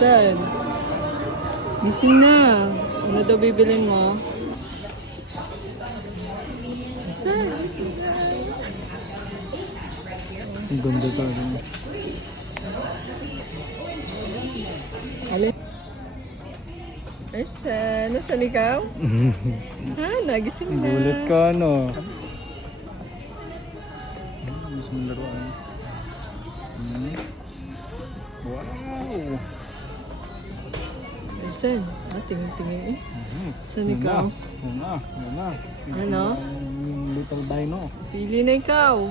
Saan? Gising na. Ano daw bibilin mo? Saan? Ang ganda pa. Alin? Ersan, nasaan ikaw? Ha? Nagising na. Gulat ka, no? Gusto mong laruan. Wow! Ersan, tingin-tingin eh. Saan ikaw? Ano? Ano? Little dino. Pili na ikaw.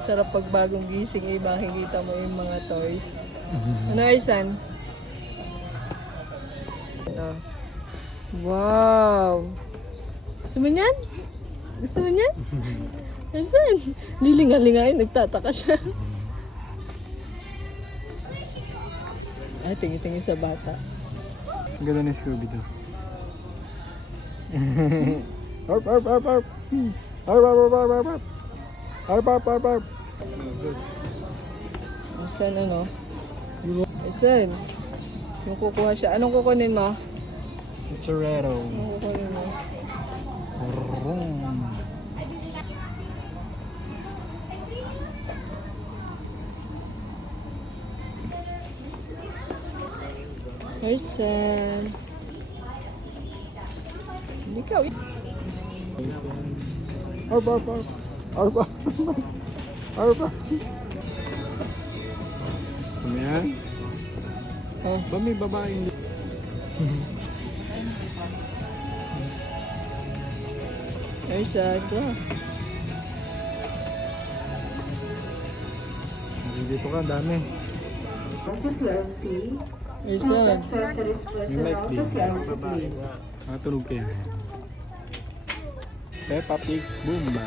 Sarap pag bagong gising eh, makikita mo yung mga toys. Ano, Ersan? Ano? Wow! Gusto mo niyan? Gusto mo niyan? Ersan? Lilinga-lingain, nagtataka siya. Tingin-tingin sa bata. Ang ganda ni Scooby-Doo. Arp, arp, arp, arp. Arp, arp, arp, arp, arp. Arp, arp, arp, arp. Ersan, ano? Ersan, yung kukuha siya. Anong kukunin mo? Si Churrero. Anong kukunin mo? Vroom. Ersan. Hindi ka. Arp, arp, arp. Arp, arp. Arp, arp. Gusto mo yan? Oh. Ba may babaeng Ersan, go. dito ka, dami. To CRC. Ersan. Accessories personal to CRC, please. Tunog kayo. Peppa Pig, boom ba?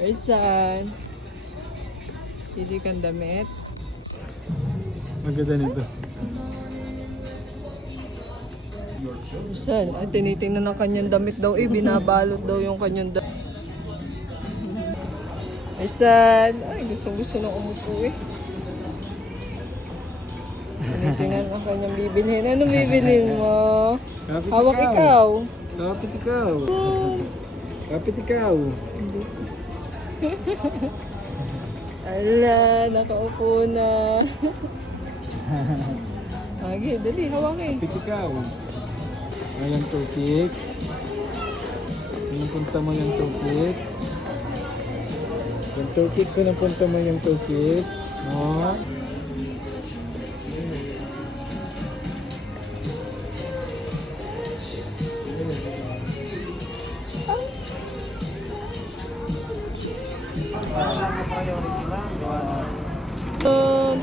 Ersan. Pili kang damit. Maganda nito. Ersan, tinitingnan ng kanyang damit daw eh. Binabalot daw yung kanyang damit. Ersan, gustong-gusto na umupo eh. Tinitingnan ang kanyang bibilhin. Ano bibilhin mo? Kapit Hawak ikaw. Kapit ikaw. Kapit ikaw. Hindi. Ala, nakaupo na. Okay, dali, hawakin. Kapit ikaw. Ayan, tupik. Saan punta mo yung tupik? Yung tupik, saan punta mo yung tupik? No?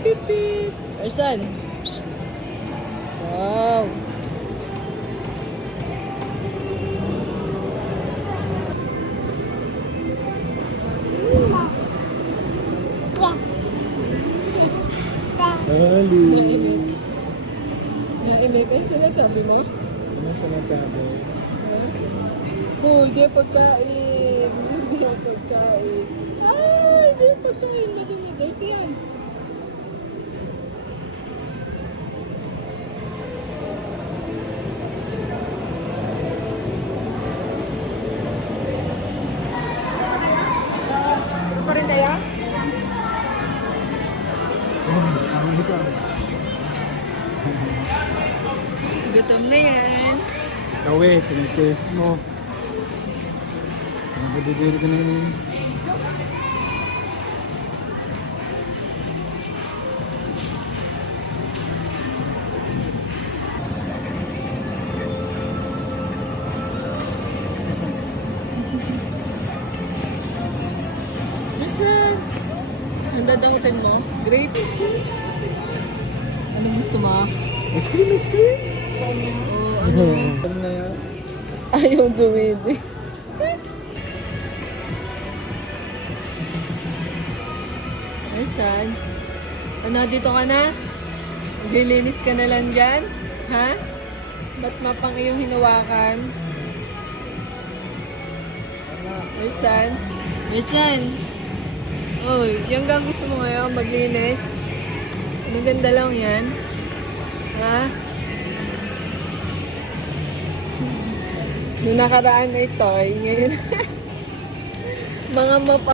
Beep beep. Ersan. Psst. Wow. Hali. Naimik. Naimik. Sinasabi mo? Ano sinasabi? Hindi pagkain. Hindi pagkain. Hindi pagkain. Madumi-dirty yan. Gutom na yan. Kawe, pinag-test mo. Ano ba dito ka naman? Ersan, ang dadamutin mo? Grape? Anong gusto mo? Ice cream, ice cream! O ano? Ano na yan? Ayaw dumidi. Ersan, ano, dito ka na? Lilinis ka na lang dyan? Ha? Ba't mapang iyong hinawakan? Ersan? Ersan? Oh, yung gang gusto mo ngayon, maglinis? Ang ganda lang yan. Ha? Noong nakaraan ay toy, ngayon mga mapa